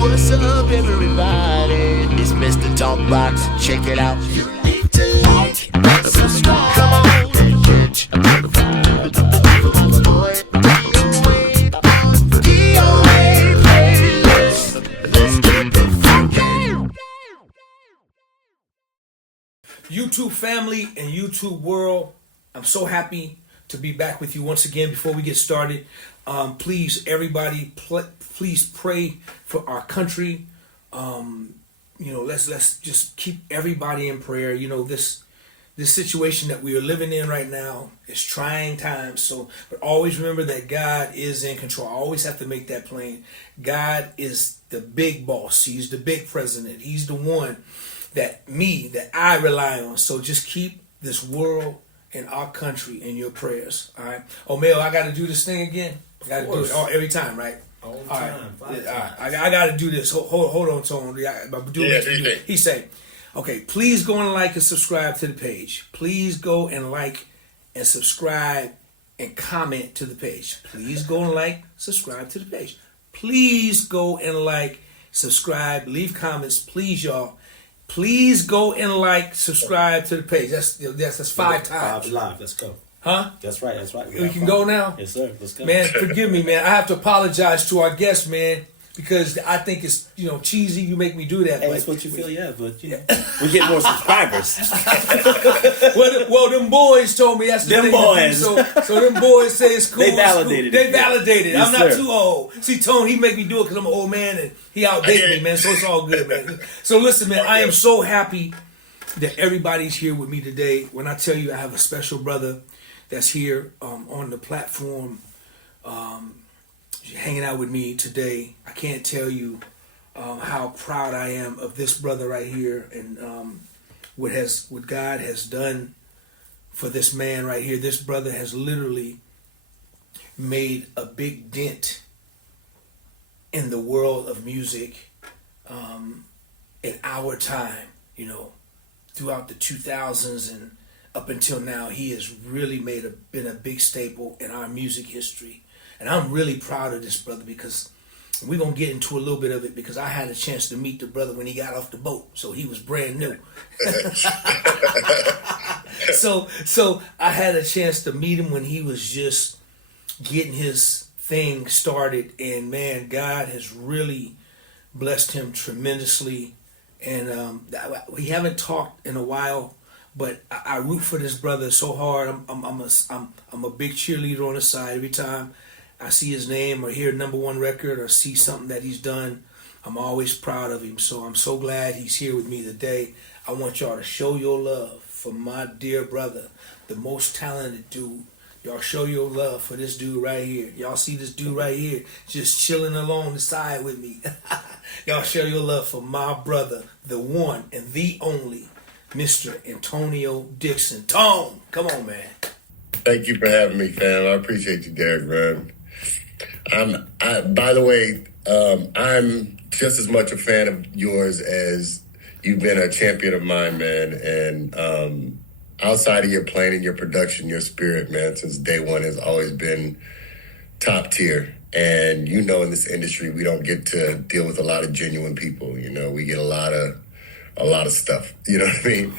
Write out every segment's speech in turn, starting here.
What's up, everybody? It's Mr. Talkbox. Check it out. You need to like and subscribe. Come on and catch a motherfucker. Boy, DOA playlist. Let's get the fucking. YouTube family and YouTube world, I'm so happy to be back with you once again. Before we get started, please, everybody, please pray for our country. Let's just keep everybody in prayer. This situation that we are living in right now is trying times. But always remember that God is in control. I always have to make that plain. God is the big boss. He's the big president. He's the one that I rely on. So just keep this world and our country in your prayers. All right. Oh, Mel, I got to do this thing again. I got to do it every time, right? All the time. All right. I got to do this. Hold on, Tone. He say, okay, please go and like and subscribe to the page. Please go and like and subscribe and comment to the page. Please go and like, subscribe to the page. Please go and like, subscribe, leave comments. Please, y'all. Please go and like, subscribe to the page. That's 5 times. 5 live. Let's go. Huh? That's right. We can go now? Yes, sir. Let's go. Man, forgive me, man. I have to apologize to our guests, man, because I think it's, cheesy. You make me do that. Hey, that's what you feel, yeah, but, we get more subscribers. well, them boys told me that's the them thing. Boys. So them boys say it's cool. They validated it. They validated. Yes, I'm not sir. too old. See, Tone, he make me do it because I'm an old man and he outdated me, man. So it's all good, man. So listen, man, I am so happy that everybody's here with me today. When I tell you I have a special brother that's here on the platform, hanging out with me today, I can't tell you how proud I am of this brother right here, and what God has done for this man right here. This brother has literally made a big dent in the world of music in our time, throughout the 2000s and up until now. He has really been a big staple in our music history. And I'm really proud of this brother, because we're going to get into a little bit of it, because I had a chance to meet the brother when he got off the boat. So he was brand new. So I had a chance to meet him when he was just getting his thing started. And man, God has really blessed him tremendously. And we haven't talked in a while, but I root for this brother so hard. I'm a big cheerleader on his side. Every time I see his name or hear #1 record or see something that he's done, I'm always proud of him. So I'm so glad he's here with me today. I want y'all to show your love for my dear brother, the most talented dude. Y'all show your love for this dude right here. Y'all see this dude right here just chilling along the side with me. Y'all show your love for my brother, the one and the only, Mr. Antonio Dixon. Tone, come on, man. Thank you for having me, fam. I appreciate you, Derek, man. By the way, I'm just as much a fan of yours as you've been a champion of mine, man. And outside of your playing and your production, your spirit, man, since day one has always been top tier. And in this industry, we don't get to deal with a lot of genuine people. We get a lot of stuff. You know what I mean?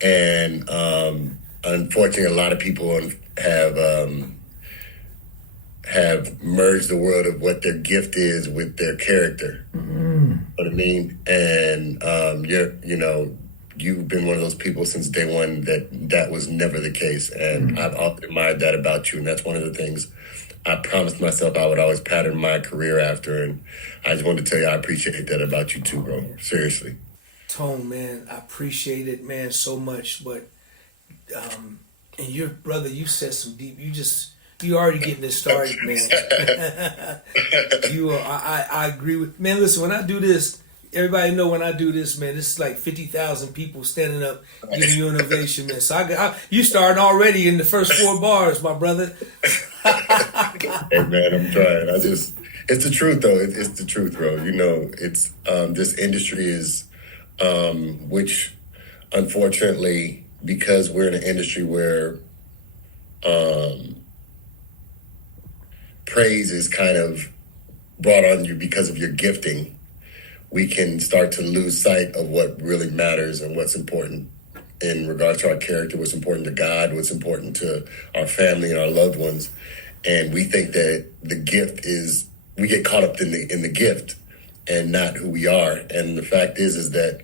And unfortunately, a lot of people have merged the world of what their gift is with their character. Mm-hmm. You know what I mean? And you've been one of those people since day one that was never the case. And I've often admired that about you. And that's one of the things I promised myself I would always pattern my career after. And I just wanted to tell you I appreciate that about you too, bro. Seriously. Tone, man, I appreciate it, man, so much. But and your brother, you said some deep. You already getting this started, man. I agree with, man. Listen, when I do this, everybody know when I do this, man, this is like 50,000 people standing up giving you an ovation, man. So you starting already in the first 4 bars, my brother. Hey, man, I'm trying. It's the truth, though. It's the truth, bro. It's this industry is, which unfortunately, because we're in an industry where praise is kind of brought on you because of your gifting. we can start to lose sight of what really matters and what's important in regards to our character, what's important to God, what's important to our family and our loved ones. And we think that the gift is, we get caught up in the gift and not who we are. And the fact is that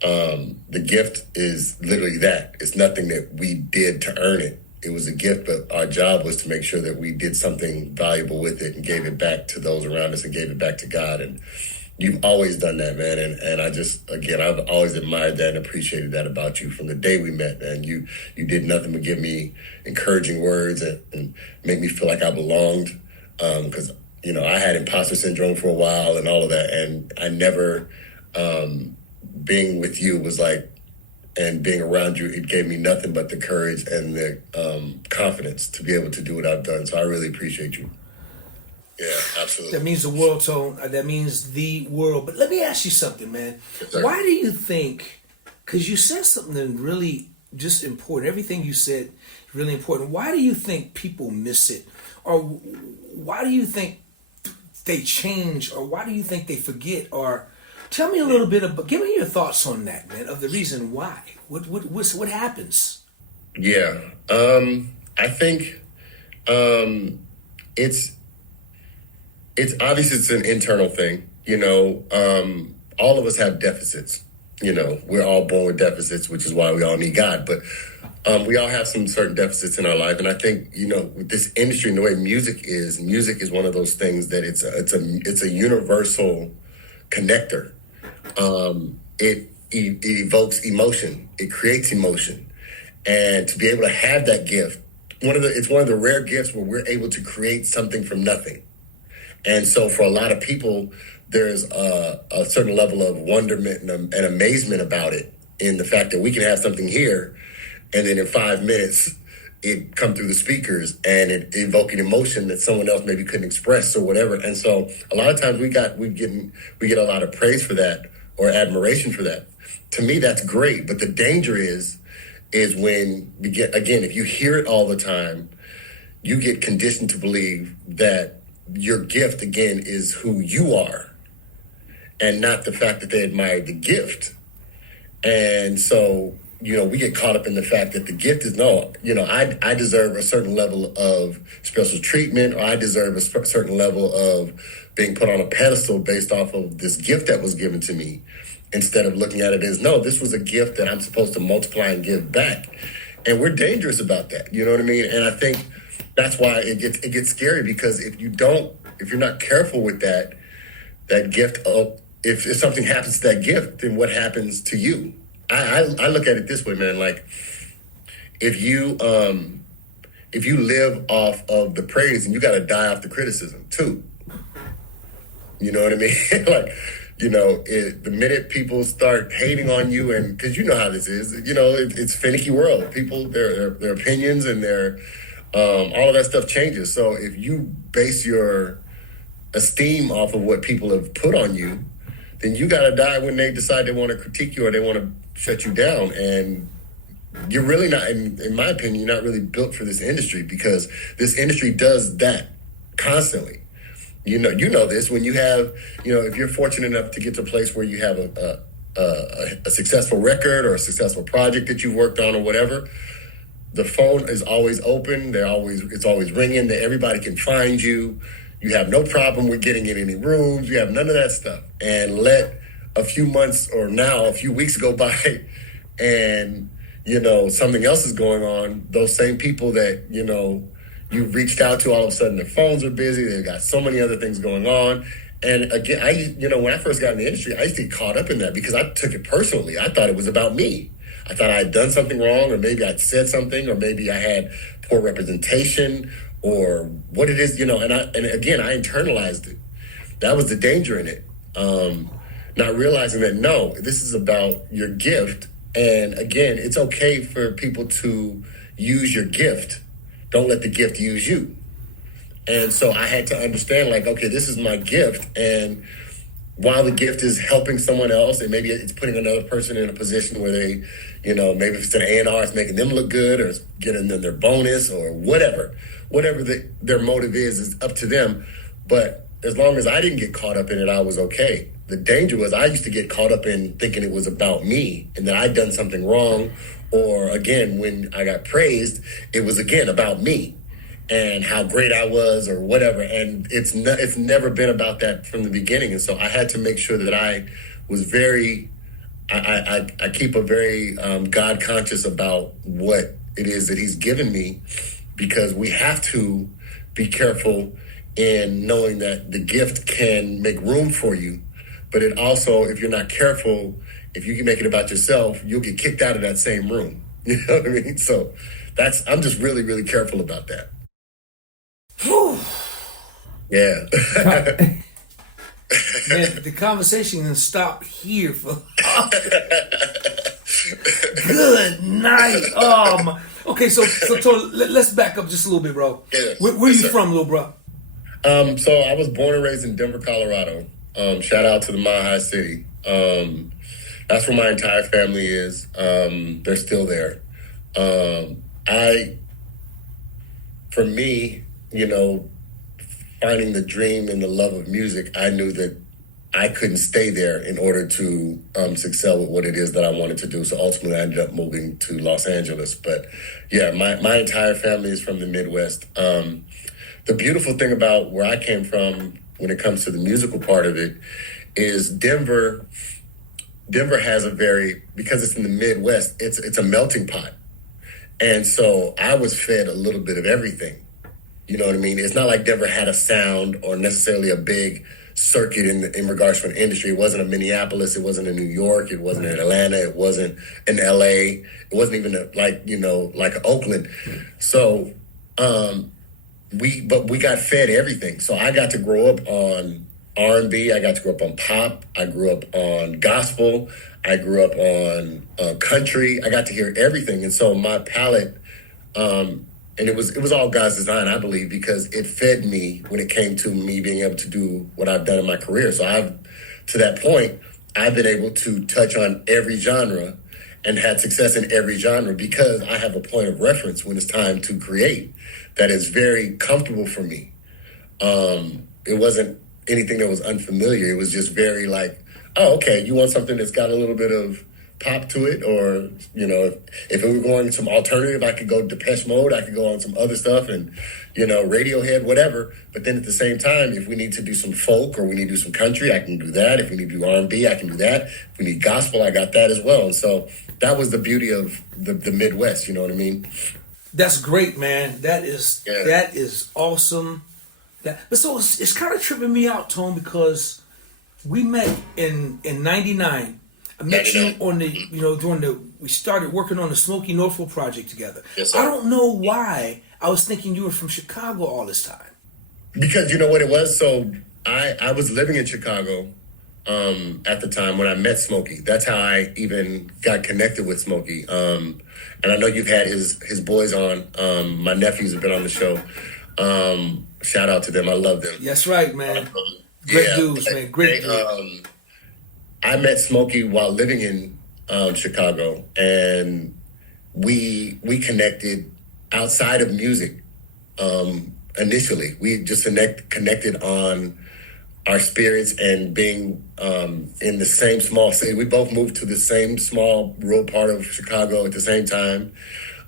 the gift is literally that. It's nothing that we did to earn it. It was a gift, but our job was to make sure that we did something valuable with it and gave it back to those around us and gave it back to God. And you've always done that, man. And I just, again, I've always admired that and appreciated that about you from the day we met, man. You did nothing but give me encouraging words and make me feel like I belonged. Because, you know, I had imposter syndrome for a while and all of that. And I never, being with you was like, and being around you, it gave me nothing but the courage and the confidence to be able to do what I've done. So I really appreciate you. Yeah, absolutely. That means the world, Tone. That means the world. But let me ask you something, man. Yes, why do you think, because you said something really just important, everything you said is really important. Why do you think people miss it? Or why do you think they change? Or why do you think they forget? Or tell me a little bit about, give me your thoughts on that, man, of the reason why. What happens? Yeah. I think it's obviously it's an internal thing. You know, all of us have deficits. You know, we're all born with deficits, which is why we all need God. But we all have some certain deficits in our life. And I think, you know, with this industry and the way music is one of those things that it's a universal connector. It evokes emotion. It creates emotion. And to be able to have that gift, it's one of the rare gifts where we're able to create something from nothing. And so for a lot of people, there's a certain level of wonderment and amazement about it, in the fact that we can have something here and then in 5 minutes it come through the speakers and it evoke an emotion that someone else maybe couldn't express or whatever. And so a lot of times we get a lot of praise for that or admiration for that. To me, that's great. But the danger is when if you hear it all the time, you get conditioned to believe that your gift, again, is who you are and not the fact that they admired the gift. And so, you know, we get caught up in the fact that the gift is, no, you know, I deserve a certain level of special treatment, or I deserve a certain level of being put on a pedestal based off of this gift that was given to me, instead of looking at it as, no, this was a gift that I'm supposed to multiply and give back. And we're dangerous about that. You know what I mean? And I think that's why it gets scary, because if you're not careful with that gift, if something happens to that gift, then what happens to you? I look at it this way, man. Like, if you live off of the praise, and you got to die off the criticism too. You know what I mean? Like, you know, the minute people start hating on you, and because you know how this is, you know, it's a finicky world. People, their opinions and their all of that stuff changes. So if you base your esteem off of what people have put on you, then you got to die when they decide they want to critique you or they want to shut you down. And you're really not, in my opinion, you're not really built for this industry, because this industry does that constantly. You know this, when you have, you know, if you're fortunate enough to get to a place where you have a successful record or a successful project that you've worked on or whatever, the phone is always open. It's always ringing. That everybody can find you. You have no problem with getting in any rooms. You have none of that stuff. And let a few weeks go by, and, you know, something else is going on. Those same people that, you know, you've reached out to, all of a sudden their phones are busy. They've got so many other things going on. And again, when I first got in the industry, I used to get caught up in that because I took it personally. I thought it was about me. I thought I had done something wrong, or maybe I'd said something, or maybe I had poor representation, or what it is, you know. And again, I internalized it. That was the danger in it. Not realizing that, no, this is about your gift. And again, it's okay for people to use your gift. Don't let the gift use you. And so I had to understand, like, okay, this is my gift. And while the gift is helping someone else, and maybe it's putting another person in a position where they, you know, maybe if it's an A&R, it's making them look good, or it's getting them their bonus, or whatever their motive is up to them. But as long as I didn't get caught up in it, I was okay. The danger was I used to get caught up in thinking it was about me and that I'd done something wrong. Or again, when I got praised, it was again about me and how great I was or whatever. And it's never been about that from the beginning. And so I had to make sure that I was very, I keep a very God conscious about what it is that he's given me, because we have to be careful in knowing that the gift can make room for you. But it also, if you're not careful, if you can make it about yourself, you'll get kicked out of that same room. You know what I mean? So I'm just really, really careful about that. Whew. Yeah. Man, the conversation can stop here for good night. Oh my. Okay, so let's back up just a little bit, bro. Yeah, Where you from, little bro? So I was born and raised in Denver, Colorado. Shout out to the Mile High City. That's where my entire family is. They're still there. For me, finding the dream and the love of music, I knew that I couldn't stay there in order to excel with what it is that I wanted to do. So ultimately I ended up moving to Los Angeles. But yeah, my entire family is from the Midwest. The beautiful thing about where I came from when it comes to the musical part of it is Denver has because it's in the Midwest, it's a melting pot. And so I was fed a little bit of everything. You know what I mean? It's not like Denver had a sound or necessarily a big circuit in regards to an industry. It wasn't a Minneapolis. It wasn't in New York. It wasn't in Atlanta. It wasn't in LA. It wasn't even like Oakland. So, we got fed everything. So I got to grow up on R&B. I got to grow up on pop. I grew up on gospel. I grew up on country. I got to hear everything. And so my palate, and it was all God's design, I believe, because it fed me when it came to me being able to do what I've done in my career. So to that point, I've been able to touch on every genre and had success in every genre because I have a point of reference when it's time to create that is very comfortable for me. It wasn't anything that was unfamiliar. It was just very like, oh, okay, you want something that's got a little bit of pop to it, or if it were going some alternative, I could go Depeche Mode, I could go on some other stuff, and Radiohead, whatever. But then at the same time, if we need to do some folk or we need to do some country, I can do that. If we need to do R&B, I can do that. If we need gospel, I got that as well. And so that was the beauty of the Midwest. You know what I mean? That's great, man. That is awesome. But so it's kind of tripping me out, Tone, because we met in '99. I met you on we started working on the Smokey Norfolk project together. Yes, sir. I don't know why I was thinking you were from Chicago all this time. Because you know what it was? So I was living in Chicago at the time when I met Smokey. That's how I even got connected with Smokey. And I know you've had his boys on. My nephews have been on the show. Shout out to them. I love them. That's right, man. Great dudes, man. Great dudes. I met Smokey while living in Chicago, and we connected outside of music. Initially, we just connected on our spirits and being in the same small city. We both moved to the same small rural part of Chicago at the same time.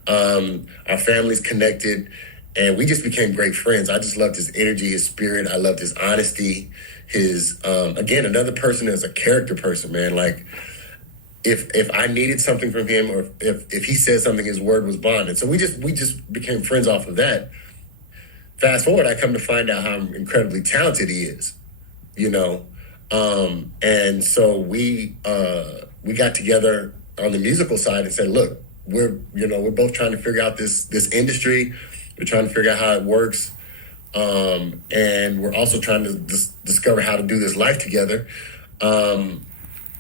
Our families connected, and we just became great friends. I just loved his energy, his spirit. I loved his honesty. His again, another person as a character person, man. Like if I needed something from him, or if he said something, his word was bond. And so we just became friends off of that. Fast forward, I come to find out how incredibly talented he is, and so we got together on the musical side and said, look, we're both trying to figure out this industry. We're trying to figure out how it works. And we're also trying to discover how to do this life together.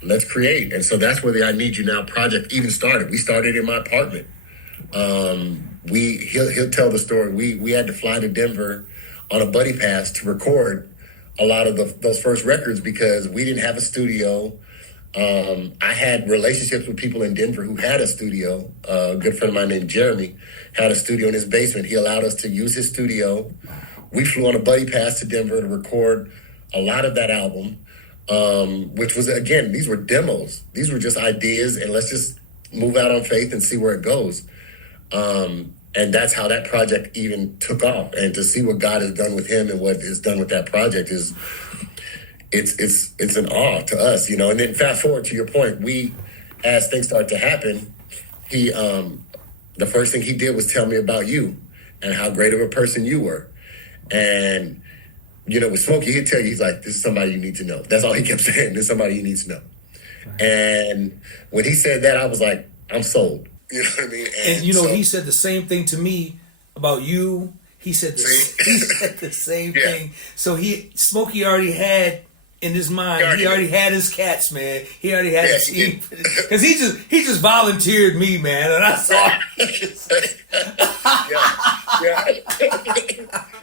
Let's create. And so that's where the I Need You Now project even started. We started in my apartment. He'll tell the story. We had to fly to Denver on a buddy pass to record a lot of those first records because we didn't have a studio. I had relationships with people in Denver who had a studio. A good friend of mine named Jeremy had a studio in his basement. He allowed us to use his studio. we flew on a buddy pass to Denver to record a lot of that album, which was, again, these were demos. These were just ideas, and let's just move out on faith and see where it goes. And that's how that project even took off. And to see what God has done with him and what is done with that project is, it's an awe to us, you know. And then fast forward to your point, as things start to happen, he, the first thing he did was tell me about you and how great of a person you were. And, you know, with Smokey, he'd tell you, he's like, this is somebody you need to know. That's all he kept saying. This is somebody you need to know. Right. And when he said that, I was like, I'm sold. You know what I mean? And you know, he said the same thing to me about you. He said the same thing. So Smokey already had in his mind. He already had his cats, man. He already had his team. Because he just volunteered me, man, and I saw.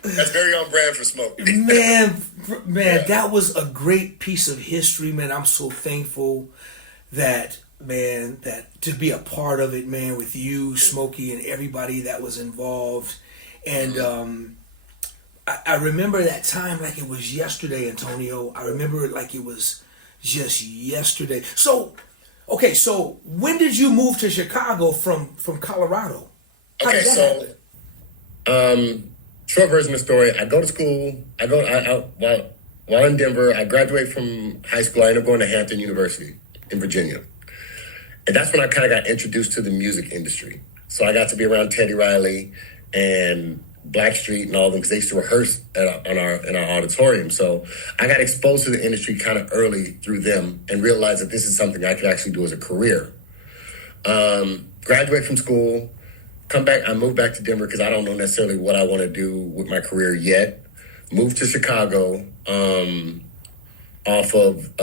That's very on brand for Smokey. Man, that was a great piece of history, man. I'm so thankful that to be a part of it, man, with you, Smokey, and everybody that was involved. And I remember that time like it was yesterday, Antonio. I remember it like it was just yesterday. So when did you move to Chicago from Colorado? Okay, so short version of the story, I go to school. While in Denver, I graduate from high school. I end up going to Hampton University in Virginia. And that's when I kind of got introduced to the music industry. So I got to be around Teddy Riley and Blackstreet and all of them because they used to rehearse in our auditorium. So I got exposed to the industry kind of early through them and realized that this is something I could actually do as a career. Graduate from school, come back. I moved back to Denver because I don't know necessarily what I want to do with my career yet. Moved to Chicago off of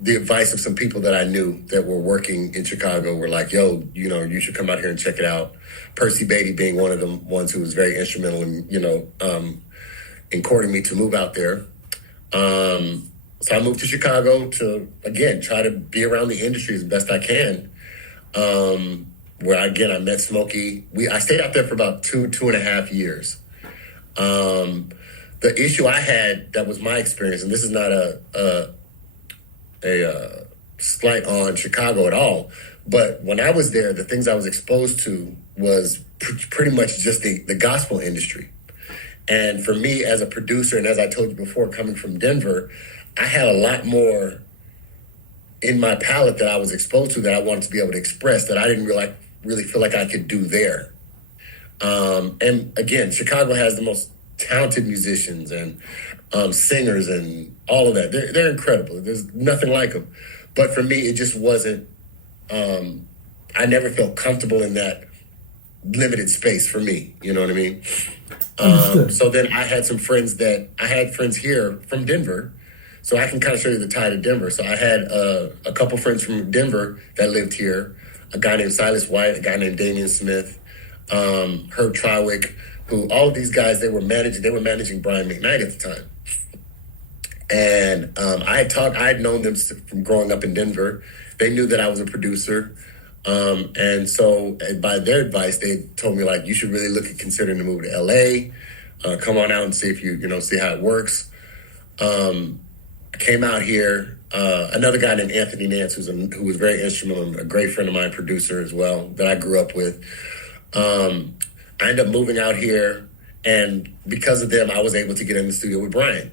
the advice of some people that I knew that were working in Chicago were like, yo, you know, you should come out here and check it out. Percy Beatty being one of the ones who was very instrumental in, you know, in courting me to move out there. So I moved to Chicago to, again, try to be around the industry as best I can. Where, again, I met Smokey. I stayed out there for about 2.5 years. The issue I had, that was my experience, and this is not a slight on Chicago at all, but when I was there, the things I was exposed to was pretty much just the gospel industry. And for me as a producer, and as I told you before, coming from Denver, I had a lot more in my palette that I was exposed to that I wanted to be able to express that I didn't really feel like I could do there. And again, Chicago has the most talented musicians and singers and all of that. They're incredible. There's nothing like them. But for me, it just wasn't, I never felt comfortable in that limited space for me. You know what I mean? So then I had friends here from Denver, so I can kind of show you the tie to Denver. So I had a couple friends from Denver that lived here, a guy named Silas White, a guy named Damian Smith, Herb Triwick, who all of these guys, they were managing Brian McKnight at the time. And I had known them from growing up in Denver. They knew that I was a producer. And so by their advice, they told me, like, you should really look at considering to move to LA. Come on out and see if see how it works. I came out here. Another guy named Anthony Nance, who was very instrumental, a great friend of mine, producer as well, that I grew up with. I ended up moving out here, and because of them, I was able to get in the studio with Brian.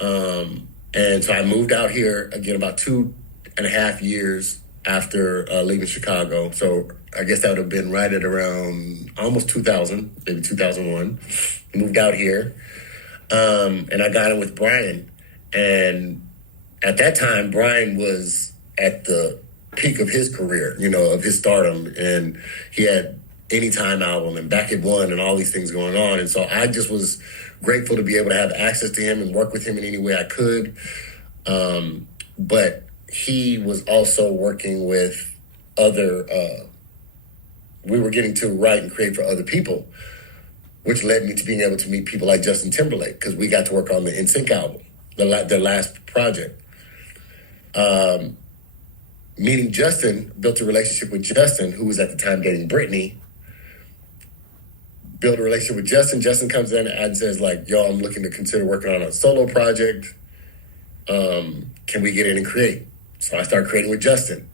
And so I moved out here again about 2.5 years after leaving Chicago. So I guess that would have been right at around almost 2000, maybe 2001. Moved out here, and I got in with Brian. And at that time, Brian was at the peak of his career, of his stardom, and he had Anytime album and Back at One and all these things going on. And so I just was grateful to be able to have access to him and work with him in any way I could. But he was also working with other, we were getting to write and create for other people, which led me to being able to meet people like Justin Timberlake, because we got to work on the NSYNC album, their last project. Meeting Justin, built a relationship with Justin, who was at the time dating Britney. build a relationship with Justin. Justin comes in and says like, yo, I'm looking to consider working on a solo project. Can we get in and create? So I start creating with Justin.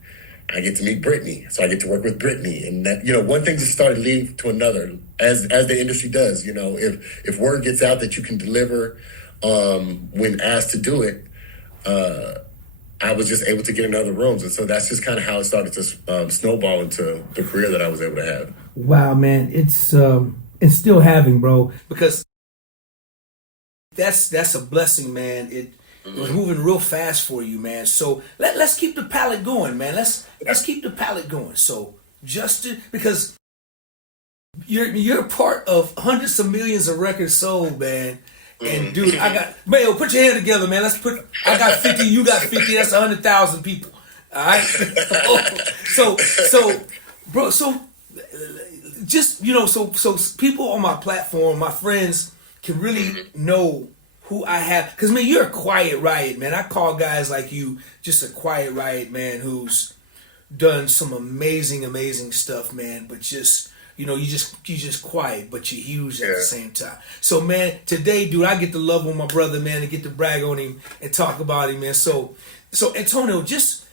I get to meet Brittany, so I get to work with Brittany, and that, one thing just started leading to another, as the industry does. If word gets out that you can deliver when asked to do it, I was just able to get in other rooms, and so that's just kind of how it started to snowball into the career that I was able to have. Wow, man, it's still having, bro, because that's a blessing, man. It was moving real fast for you, man. So let's keep the palette going, man. Let's keep the palette going. So Justin, because you're a part of hundreds of millions of records sold, man. And dude, I got Mayo. Put your hand together, man. I got 50. You got 50. That's 100,000 people. All right. So, bro. So, just so people on my platform, my friends, can really know who I have. Because, man, you're a quiet riot, man. I call guys like you just a quiet riot, man, who's done some amazing, amazing stuff, man. But just, you just quiet, but you're huge at the same time. So, man, today, dude, I get to love on my brother, man, and get to brag on him and talk about him, man. So Antonio, just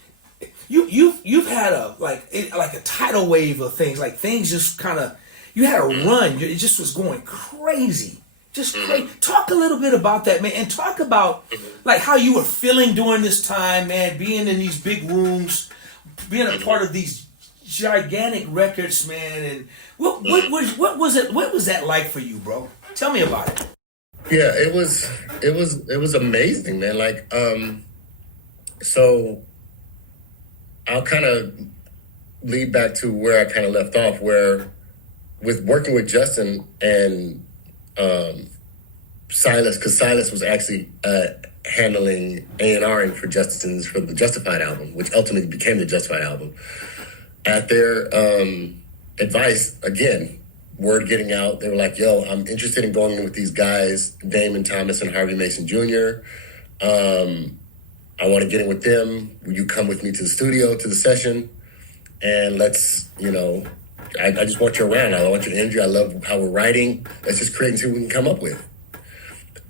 you've had a tidal wave of things, like things just kind of, you had a run. It just was going crazy. Just crazy. Talk a little bit about that, man, and talk about like how you were feeling during this time, man, being in these big rooms, being a part of these gigantic records, man. And what was it? What was that like for you, bro? Tell me about it. Yeah, it was amazing, man. Like, so I'll kind of lead back to where I kind of left off, where with working with Justin and Silas, because Silas was actually handling A&Ring for the Justified album, which ultimately became the Justified album. At their advice, again, word getting out, they were like, yo, I'm interested in going in with these guys, Damon Thomas and Harvey Mason Jr. I want to get in with them. Will you come with me to the studio, to the session? And let's, I just want you around. I want your energy. I love how we're writing. Let's just create and see what we can come up with.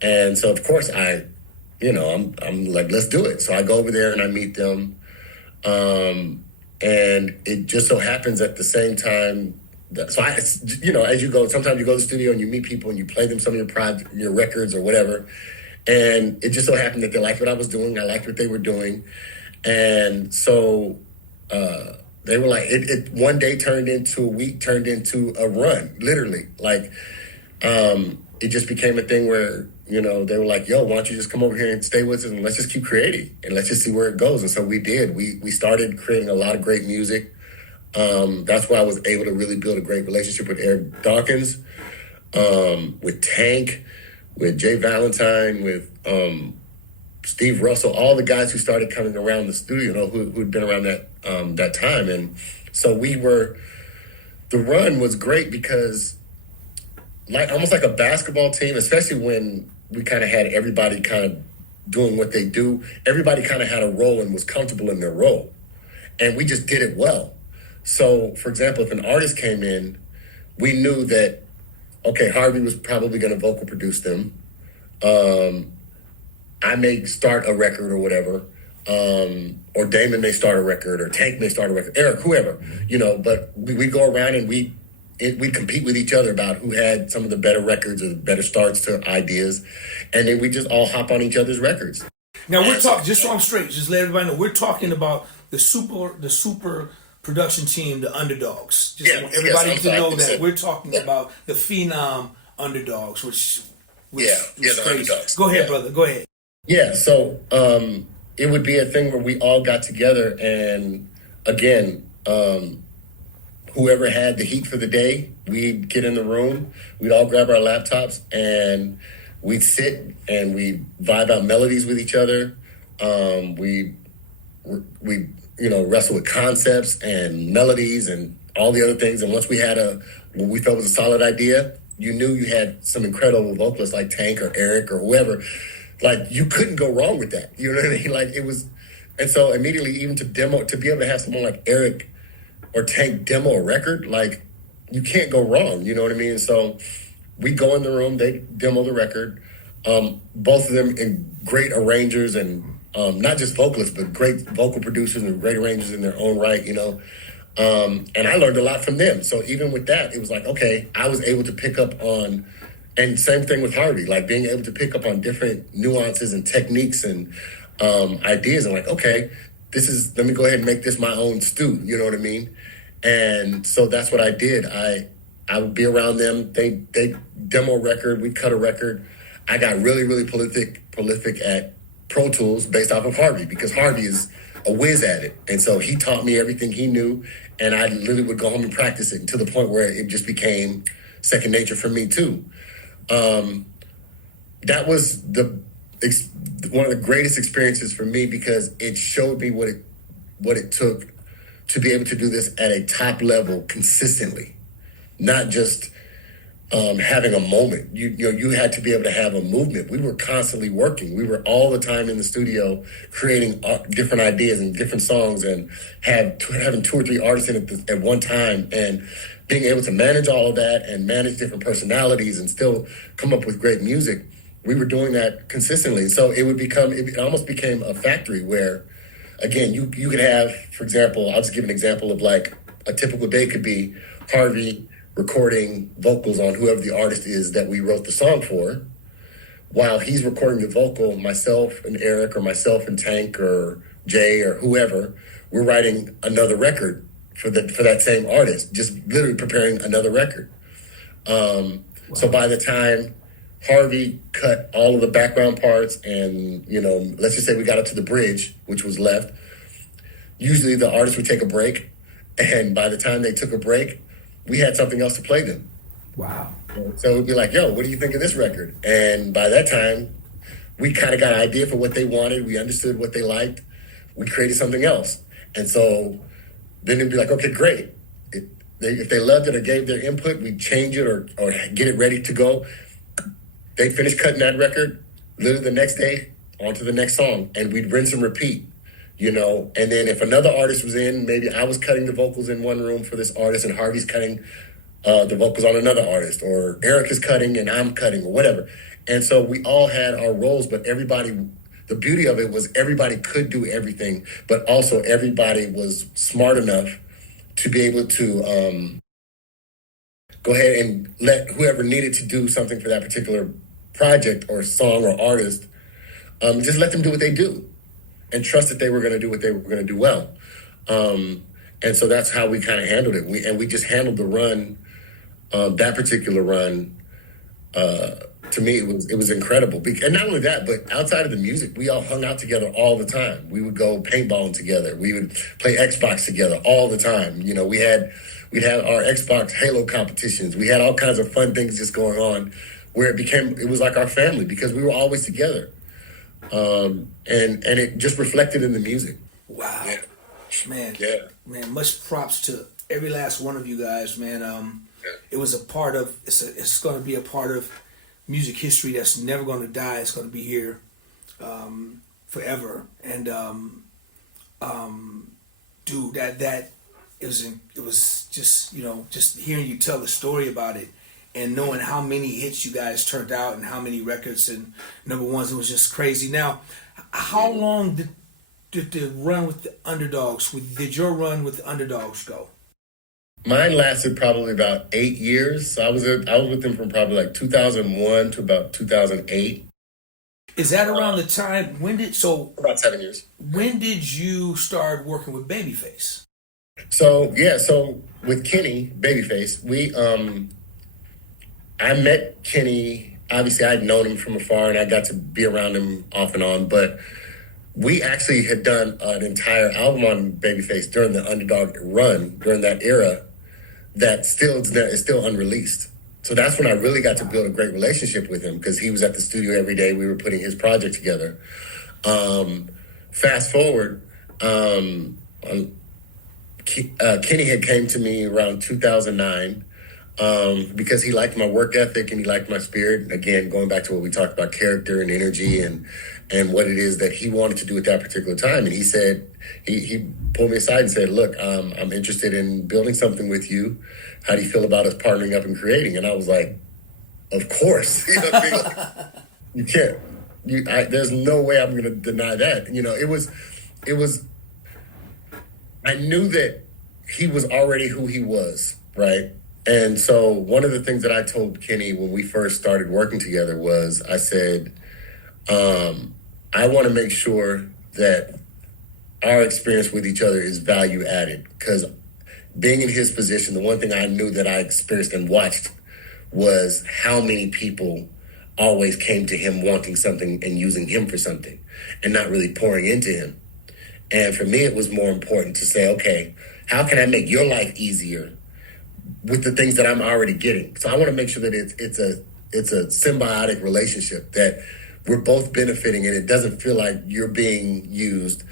And so, of course, I'm like, let's do it. So I go over there and I meet them. And it just so happens at the same time that, so as you go, sometimes you go to the studio and you meet people and you play them some of your records or whatever. And it just so happened that they liked what I was doing. I liked what they were doing. And so, they were like, it one day turned into a week, turned into a run, literally. Like, it just became a thing where, they were like, yo, why don't you just come over here and stay with us and let's just keep creating and let's just see where it goes. And so we did. We started creating a lot of great music. That's why I was able to really build a great relationship with Eric Dawkins, with Tank, with Jay Valentine, with Steve Russell, all the guys who started coming around the studio, who'd been around that time. And so the run was great because almost like a basketball team, especially when we kind of had everybody kind of doing what they do, everybody kind of had a role and was comfortable in their role. And we just did it well. So, for example, if an artist came in, we knew that, okay, Harvey was probably going to vocal produce them. I may start a record or whatever, or Damon may start a record, or Tank may start a record, Eric, whoever, but we go around and we compete with each other about who had some of the better records or the better starts to ideas, and then we just all hop on each other's records. Now we're talking, just so I'm straight, just let everybody know, we're talking about the super production team, the Underdogs. Just want everybody to know that we're talking about the Phenom Underdogs, which was crazy. Underdogs. Go ahead, brother. Go ahead. Yeah, so it would be a thing where we all got together, and again, whoever had the heat for the day, we'd get in the room, we'd all grab our laptops, and we'd sit and we'd vibe out melodies with each other. We wrestle with concepts and melodies and all the other things. And once we had what we felt was a solid idea, you knew you had some incredible vocalists like Tank or Eric or whoever. Like, you couldn't go wrong with that. You know what I mean? Like, it was, and so immediately, even to be able to have someone like Eric or Tank demo a record, like, you can't go wrong. You know what I mean? So we go in the room, they demo the record. Both of them in great arrangers and not just vocalists, but great vocal producers and great arrangers in their own right, you know. And I learned a lot from them. So even with that, it was like, okay, I was able to pick up on, and same thing with Harvey, like being able to pick up on different nuances and techniques and ideas. And like, okay, let me go ahead and make this my own stew. You know what I mean? And so that's what I did. I would be around them. They demo a record. We cut a record. I got really, really prolific at Pro Tools based off of Harvey, because Harvey is a whiz at it. And so he taught me everything he knew, and I literally would go home and practice it to the point where it just became second nature for me too. That was one of the greatest experiences for me, because it showed me what it took to be able to do this at a top level consistently, not just having a moment. You had to be able to have a movement. We were constantly working. We were all the time in the studio creating different ideas and different songs, and having 2 or 3 artists in it at one time, and being able to manage all of that and manage different personalities and still come up with great music. We were doing that consistently. So it almost became a factory where, again, you could have, for example, I'll just give an example of like a typical day could be Harvey recording vocals on whoever the artist is that we wrote the song for. While he's recording the vocal, myself and Eric, or myself and Tank or Jay or whoever, we're writing another record for that same artist, just literally preparing another record. So by the time Harvey cut all of the background parts and, let's just say we got up to the bridge, which was left, usually the artist would take a break. And by the time they took a break, we had something else to play them. Wow. So it'd be like, yo, what do you think of this record? And by that time, we kind of got an idea for what they wanted. We understood what they liked. We created something else. And so then it'd be like, okay, great. If they loved it or gave their input, we'd change it or get it ready to go. They'd finish cutting that record, literally the next day, on to the next song. And we'd rinse and repeat. And then if another artist was in, maybe I was cutting the vocals in one room for this artist and Harvey's cutting the vocals on another artist, or Eric is cutting and I'm cutting, or whatever. And so we all had our roles, but the beauty of it was everybody could do everything, but also everybody was smart enough to be able to go ahead and let whoever needed to do something for that particular project or song or artist, just let them do what they do. And trust that they were going to do what they were going to do well. And so that's how we kind of handled it. We just handled the run, that particular run. To me, it was incredible. And not only that, but outside of the music, we all hung out together all the time. We would go paintballing together. We would play Xbox together all the time. We'd have our Xbox Halo competitions. We had all kinds of fun things just going on, where it was like our family, because we were always together. And it just reflected in the music. Wow. Yeah. Man. Yeah. Man, much props to every last one of you guys, man. It was a part of, it's going to be a part of music history that's never going to die. It's going to be here forever. And dude, that it was just, just hearing you tell the story about it, and knowing how many hits you guys turned out and how many records and number ones, it was just crazy. Now, how long did the run with the Underdogs, did your run with the Underdogs go? Mine lasted probably about 8 years. So I was with them from probably like 2001 to about 2008. Is that around the time, about 7 years. When did you start working with Babyface? So with Kenny, Babyface, I met Kenny, obviously I'd known him from afar and I got to be around him off and on, but we actually had done an entire album on Babyface during the Underdog run, during that era, that is still unreleased. So that's when I really got to build a great relationship with him, because he was at the studio every day. We were putting his project together. Fast forward, Kenny had came to me around 2009, because he liked my work ethic and he liked my spirit. Again, going back to what we talked about, character and energy, and and what it is that he wanted to do at that particular time. And he said, he pulled me aside and said, look, I'm interested in building something with you. How do you feel about us partnering up and creating? And I was like, of course. You know what I mean? Like, you can't. There's no way I'm going to deny that. You know, it was. I knew that he was already who he was, right? And so one of the things that I told Kenny when we first started working together was, I said, I want to make sure that our experience with each other is value added, because being in his position, the one thing I knew that I experienced and watched was how many people always came to him wanting something and using him for something and not really pouring into him. And for me, it was more important to say, okay, how can I make your life easier with the things that I'm already getting? So I want to make sure that it's a symbiotic relationship, that we're both benefiting and it doesn't feel like you're being used,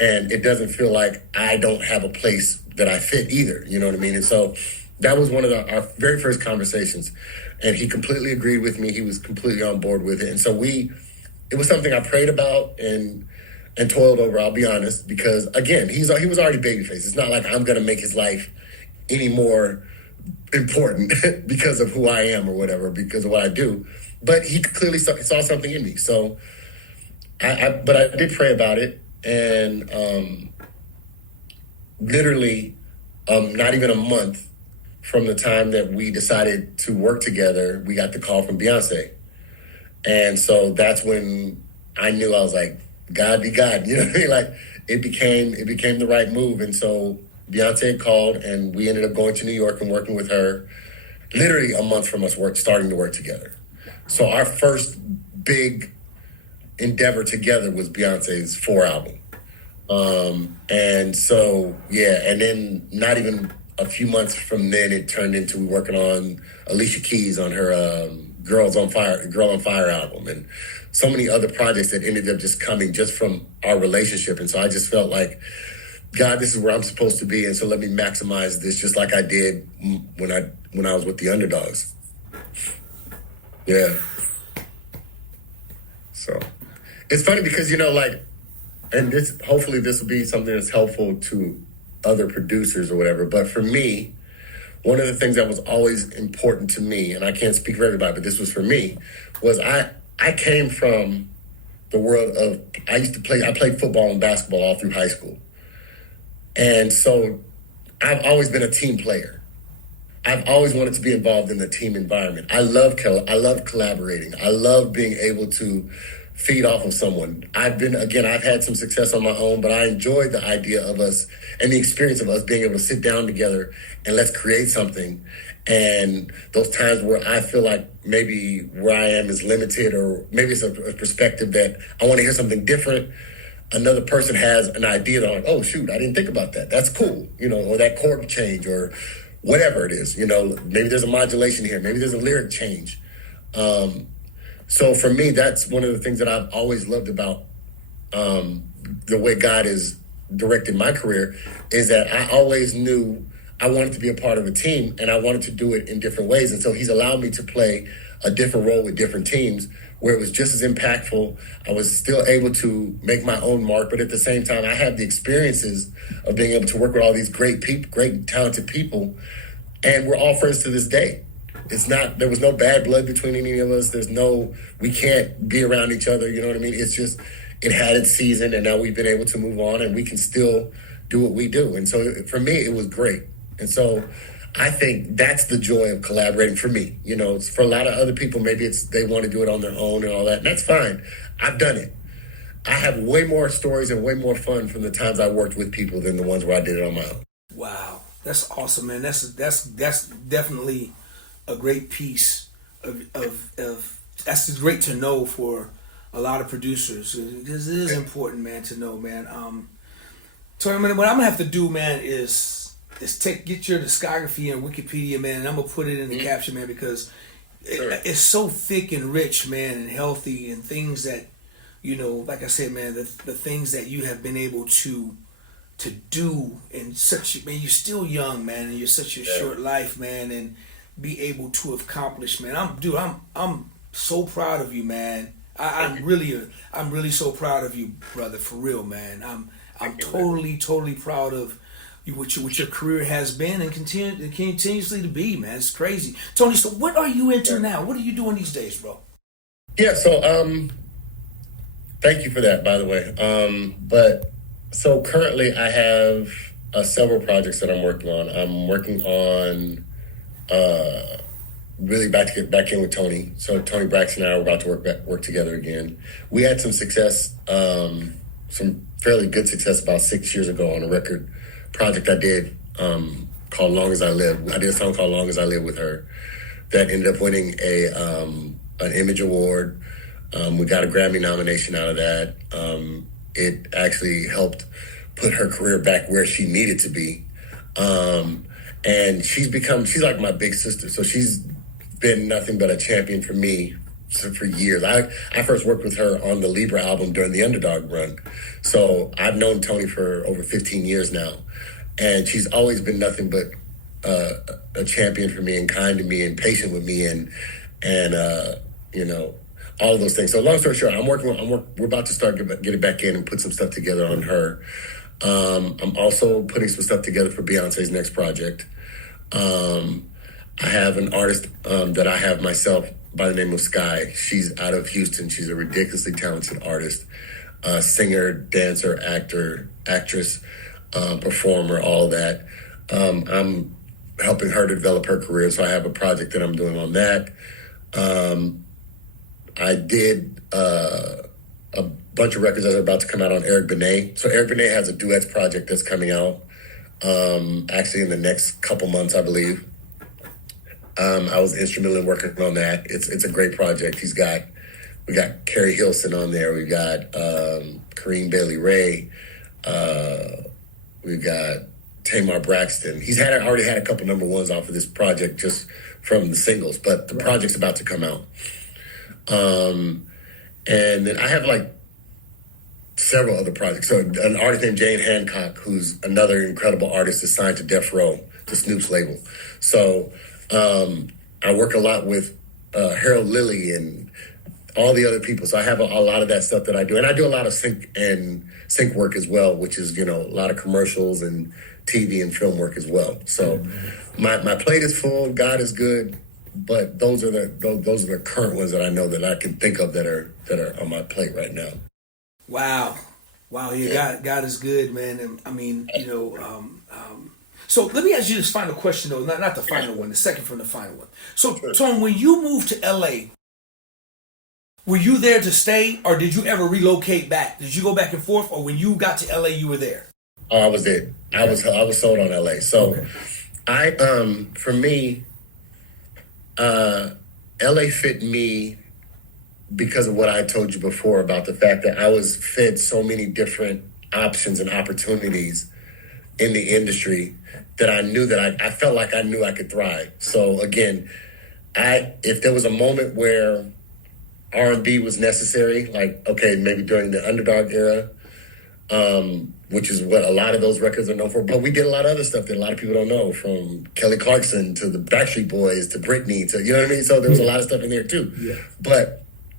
and it doesn't feel like I don't have a place that I fit either. You know what I mean? And so that was one of our very first conversations, and he completely agreed with me. He was completely on board with it. And so it was something I prayed about and toiled over, I'll be honest, because again, he was already babyface. It's not like I'm going to make his life any more important because of who I am or whatever, because of what I do. But he clearly saw something in me. So but I did pray about it, and literally not even a month from the time that we decided to work together, we got the call from Beyonce. And so that's when I knew, I was like, God be God, you know what I mean? Like it became the right move. And so Beyonce had called, and we ended up going to New York and working with her literally a month from us starting to work together. So our first big endeavor together was Beyonce's 4 album. And so, yeah, and then not even a few months from then, it turned into we working on Alicia Keys on her Girl on Fire album, and so many other projects that ended up just coming just from our relationship. And so I just felt like, God, this is where I'm supposed to be, and so let me maximize this, just like I did when I was with the Underdogs. Yeah. So it's funny because, you know, like, and hopefully this will be something that's helpful to other producers or whatever, but for me, one of the things that was always important to me, and I can't speak for everybody, but this was for me, was I came from the world of, I played football and basketball all through high school. And so I've always been a team player. I've always wanted to be involved in the team environment. I love collaborating. I love being able to feed off of someone. I've had some success on my own, but I enjoyed the idea of us and the experience of us being able to sit down together and let's create something. And those times where I feel like maybe where I am is limited, or maybe it's a perspective that I want to hear something different. Another person has an idea that, oh shoot, I didn't think about that. That's cool, you know, or that chord change or whatever it is, you know, maybe there's a modulation here, maybe there's a lyric change. So for me, that's one of the things that I've always loved about the way God has directed my career, is that I always knew I wanted to be a part of a team, and I wanted to do it in different ways. And so he's allowed me to play a different role with different teams where it was just as impactful. I was still able to make my own mark, but at the same time, I had the experiences of being able to work with all these great people, great talented people, and we're all friends to this day. There was no bad blood between any of us. We can't be around each other, you know what I mean? It's just, it had its season, and now we've been able to move on, and we can still do what we do. And so for me, it was great. And so I think that's the joy of collaborating for me. You know, it's for a lot of other people, maybe they want to do it on their own and all that. And that's fine. I've done it. I have way more stories and way more fun from the times I worked with people than the ones where I did it on my own. Wow. That's awesome, man. That's definitely a great piece of that's great to know for a lot of producers, because it is important, man, to know, man. So what I'm gonna have to do, man, is get your discography and Wikipedia, man, and I'm gonna put it in the caption, man, because it's so thick and rich, man, and healthy, and things that, you know, like I said, man, the things that you have been able to do in such, man, you're still young, man, and you're such a short life, man, and be able to accomplish, man. I'm so proud of you, man. I'm really so proud of you, brother, for real, man. I'm totally proud of you, what your career has been and continuously to be, man. It's crazy. Tony, so what are you into now? What are you doing these days, bro? Yeah, so thank you for that, by the way. But so currently I have several projects that I'm working on. I'm working on really back to get back in with Tony. So Tony Braxton and I are about to work together again. We had some success, some fairly good success about 6 years ago on a record project I did called Long As I Live. I did a song called Long As I Live with her that ended up winning an Image Award. We got a Grammy nomination out of that. It actually helped put her career back where she needed to be. And she's like my big sister. So she's been nothing but a champion for me for years. I first worked with her on the Libra album during the Underdog run. So I've known Tony for over 15 years now. And she's always been nothing but a champion for me and kind to me and patient with me and you know, all of those things. So long story short, we're about to start getting back in and put some stuff together on her. I'm also putting some stuff together for Beyonce's next project. I have an artist that I have myself by the name of Sky. She's out of Houston. She's a ridiculously talented artist, singer, dancer, actor, actress, performer, all that. I'm helping her to develop her career, so I have a project that I'm doing on that. I did a bunch of records that are about to come out on Eric Benet. So Eric Benet has a duets project that's coming out actually in the next couple months, I believe. I was instrumental in working on that. It's a great project. We got Carrie Hilson on there. We got Kareem Bailey Ray. We got Tamar Braxton. He's already had a couple number ones off of this project just from the singles, but the project's about to come out. And then I have like several other projects. So an artist named Jane Hancock, who's another incredible artist, is signed to Death Row, to Snoop's label. So I work a lot with Harold Lilly and all the other people. So I have a lot of that stuff that I do. And I do a lot of sync work as well, which is, you know, a lot of commercials and TV and film work as well. So my plate is full. God is good. But those are the current ones that I know that I can think of that are on my plate right now. Wow. Yeah. God is good, man. And I mean, you know, so let me ask you this final question, though. Not the final one, the second from the final one. So, Sure. Tom, when you moved to LA, were you there to stay, or did you ever relocate back? Did you go back and forth, or when you got to LA, you were there? Oh, I was there. I was sold on LA. So for me, LA fit me because of what I told you before about the fact that I was fed so many different options and opportunities in the industry that I knew that I felt like I knew I could thrive. So again, if there was a moment where R&B was necessary, like, okay, maybe during the Underdog era, which is what a lot of those records are known for. But we did a lot of other stuff that a lot of people don't know, from Kelly Clarkson to the Backstreet Boys to Britney to, you know what I mean? So there was a lot of stuff in there too. Yeah.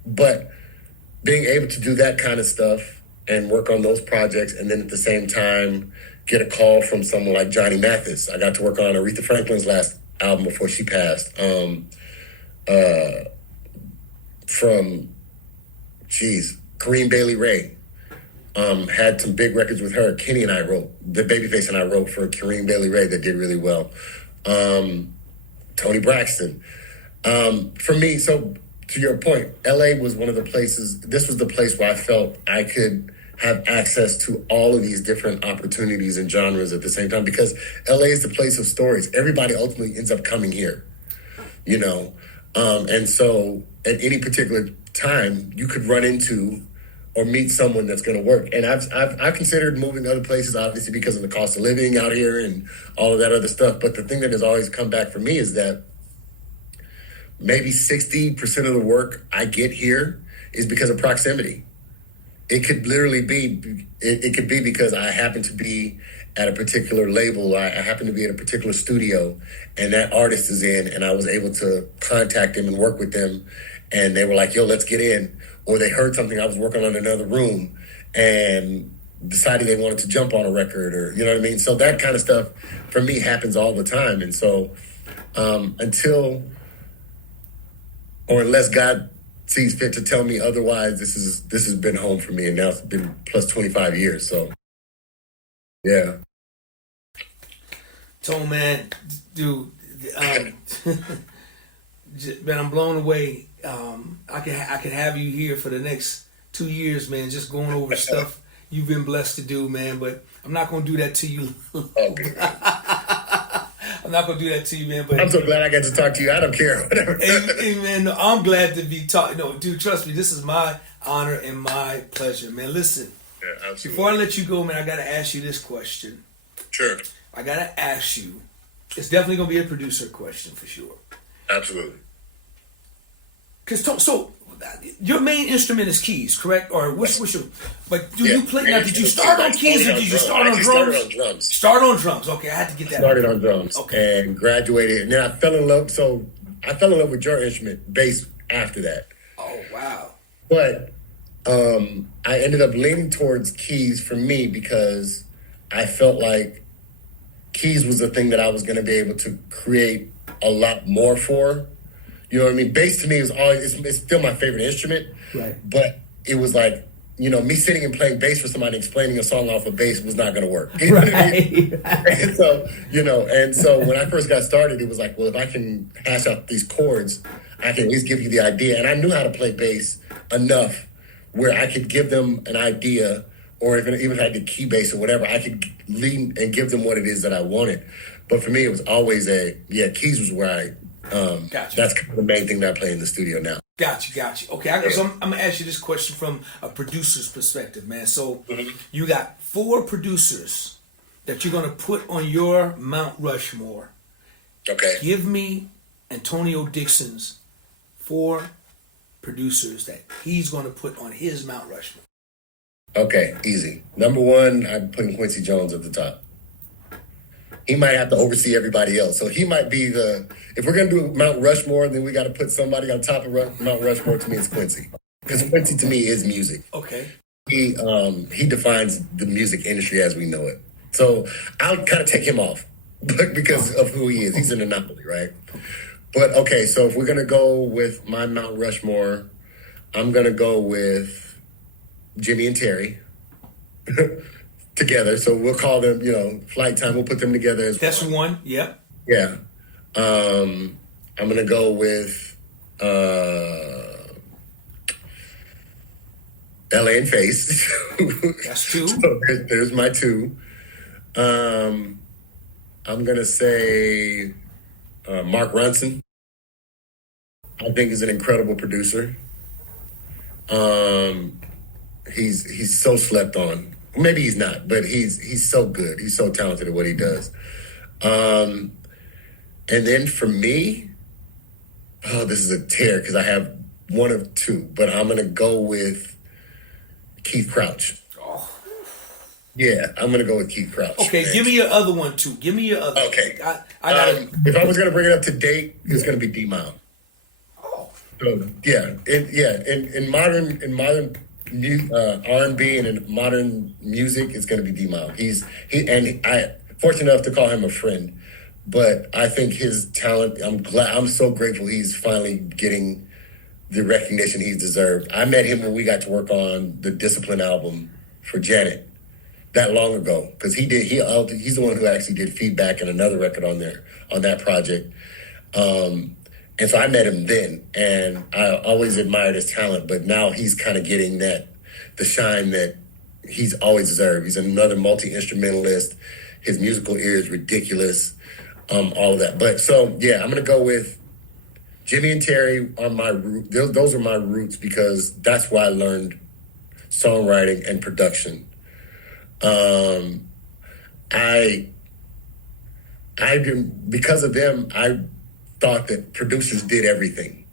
But being able to do that kind of stuff and work on those projects, and then at the same time get a call from someone like Johnny Mathis. I got to work on Aretha Franklin's last album before she passed. From Kareem Bailey Ray. Had some big records with her. Kenny and I wrote, the Babyface and I wrote for Kareem Bailey Ray that did really well. Tony Braxton. For me, so to your point, LA was one of the places, this was the place where I felt I could have access to all of these different opportunities and genres at the same time, because LA is the place of stories. Everybody ultimately ends up coming here, you know? And so at any particular time, you could run into or meet someone that's going to work. And I've considered moving to other places, obviously, because of the cost of living out here and all of that other stuff. But the thing that has always come back for me is that maybe 60% of the work I get here is because of proximity. It could literally be, it could be because I happen to be at a particular label. I happen to be at a particular studio, and that artist is in, and I was able to contact them and work with them. And they were like, yo, let's get in. or they heard something I was working on in another room and decided they wanted to jump on a record, or you know what I mean? So that kind of stuff for me happens all the time. And so until or unless God sees fit to tell me otherwise, this has been home for me, and now it's been plus 25 years. So yeah. Tone, man, dude, man, I'm blown away. I could have you here for the next 2 years, man, just going over stuff you've been blessed to do, man. But I'm not gonna do that to you. Okay. I'm not gonna do that to you, man. But I'm so glad I got to talk to you. I don't care. Whatever. hey, man, no, I'm glad to be talking. No, dude, trust me, this is my honor and my pleasure, man. Listen, Yeah, absolutely. before I let you go, man, I gotta ask you this question. Sure. I gotta ask you. It's definitely gonna be a producer question for sure. Absolutely. So your main instrument is keys, correct? Or what's your? But do Yeah, you play main now? Did you instrument start on is keys or did you start on I drums? started on drums. Start on drums. Okay, I had to get that. Started on drums. Okay. And graduated, and then I fell in love. So I fell in love with your instrument, bass, after that. Oh wow. But I ended up leaning towards keys for me because I felt like keys was the thing that I was going to be able to create a lot more for. You know what I mean? Bass to me is always, it's still my favorite instrument. Right. But it was like, you know, me sitting and playing bass for somebody explaining a song off of bass was not going to work. You know what I mean? And so, you know, and so when I first got started, it was like, well, if I can hash out these chords, I can at least give you the idea. And I knew how to play bass enough where I could give them an idea, or even if I did key bass or whatever, I could lean and give them what it is that I wanted. But for me, it was always keys was where I, Gotcha. that's kind of the main thing that I play in the studio now. Got you. Okay, so I'm gonna ask you this question from a producer's perspective, man. So you got 4 producers that you're gonna put on your Mount Rushmore. Okay. Give me Antonio Dixon's 4 producers that he's gonna put on his Mount Rushmore. Okay, easy. Number 1, I'm putting Quincy Jones at the top. He might have to oversee everybody else. So he might be if we're going to do Mount Rushmore, then we got to put somebody on top of Mount Rushmore. To me, it's Quincy. Because Quincy, to me, is music. Okay. He defines the music industry as we know it. So I'll kind of take him off because of who he is. He's an anomaly, right? But, okay, so if we're going to go with my Mount Rushmore, I'm going to go with Jimmy and Terry. Together, so we'll call them, you know, Flight Time. We'll put them together as That's one. Yep. Yeah. I'm gonna go with LA and Face. That's 2. So there's my 2. I'm gonna say Mark Ronson. I think is an incredible producer. He's so slept on. Maybe he's not, but he's so good. He's so talented at what he does. And then for me, this is a tear because I have one of 2, but I'm gonna go with Keith Crouch. Oh. Yeah, I'm gonna go with Keith Crouch. Okay, man. give me your other one too. Give me your other. Okay. I gotta. If I was gonna bring it up to date, it's gonna be D-Mile. Oh. So in modern R&B and in modern music, it's going to be D-Mile. I fortunate enough to call him a friend, but I think his talent. I'm so grateful he's finally getting the recognition he's deserved. I met him when we got to work on the Discipline album for Janet that long ago because he's the one who actually did feedback and another record on that project. And so I met him then, and I always admired his talent, but now he's kind of getting the shine that he's always deserved. He's another multi-instrumentalist. His musical ear is ridiculous, all of that. But so, yeah, I'm going to go with Jimmy and Terry on my root. Those are my roots because that's where I learned songwriting and production. Because of them, I thought that producers did everything.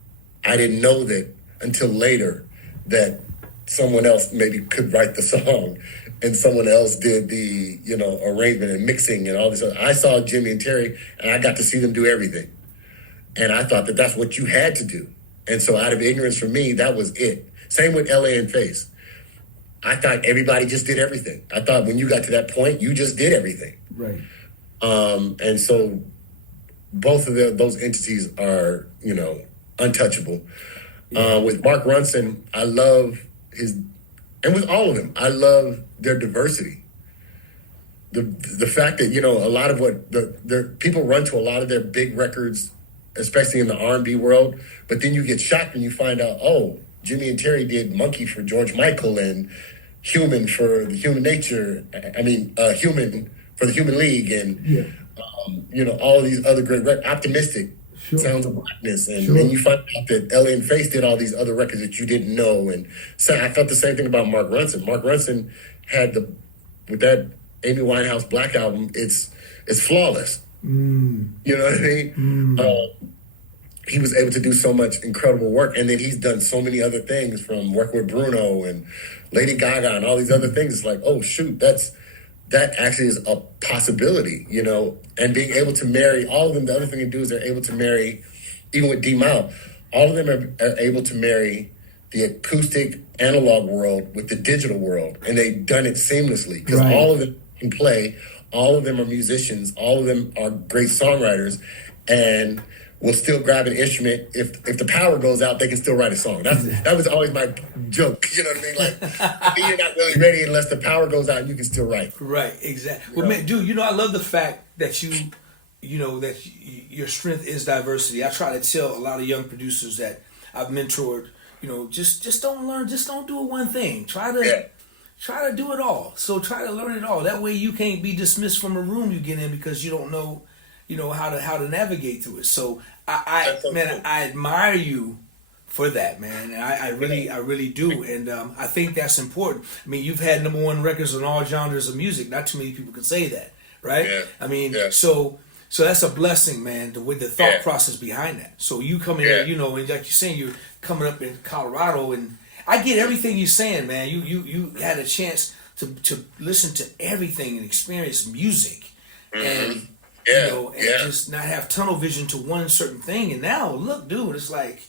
I didn't know that until later that someone else maybe could write the song and someone else did the, arrangement and mixing and all this. I saw Jimmy and Terry and I got to see them do everything. And I thought that that's what you had to do. And so out of ignorance for me, that was it. Same with LA and Face. I thought everybody just did everything. I thought when you got to that point, you just did everything. Right. And so both of those entities are, untouchable. With Mark Ronson, I love and with all of them, I love their diversity. The fact that, a lot of what the people run to a lot of their big records, especially in the R&B world, but then you get shocked when you find out, oh, Jimmy and Terry did Monkey for George Michael and Human for the Human Nature. Human for the Human League, and all of these other great records. Optimistic, sure. Sounds of Blackness, and Sure. then you find out that LA and Face did all these other records that you didn't know. And so I felt the same thing about Mark Ronson. Mark Ronson had with that Amy Winehouse Black album, it's flawless. You know what I mean? He was able to do so much incredible work, and then he's done so many other things, from working with Bruno and Lady Gaga and all these other things. It's like, oh shoot, that actually is a possibility, and being able to marry all of them. The other thing they do is they're able to marry, even with D-Mile, all of them are able to marry the acoustic analog world with the digital world, and they've done it seamlessly because Right. all of them can play, all of them are musicians, all of them are great songwriters, and will still grab an instrument. If the power goes out, they can still write a song. That was always my joke. You know what I mean? Like, you're not really ready unless the power goes out and you can still write. Right, exactly. Well, man, dude, I love the fact that your strength is diversity. I try to tell a lot of young producers that I've mentored, just don't learn, just don't do one thing. Try to do it all. So try to learn it all. That way you can't be dismissed from a room you get in because you don't know, how to navigate through it. So I admire you for that, man. And I really do. And I think that's important. I mean, you've had #1 records on all genres of music. Not too many people can say that, right? Yeah. I mean, Yeah. so that's a blessing, man, with the thought process behind that. So you come in, and like you're saying, you're coming up in Colorado, and I get everything you're saying, man. You had a chance to listen to everything and experience music, and just not have tunnel vision to one certain thing. And now, look, dude, it's like,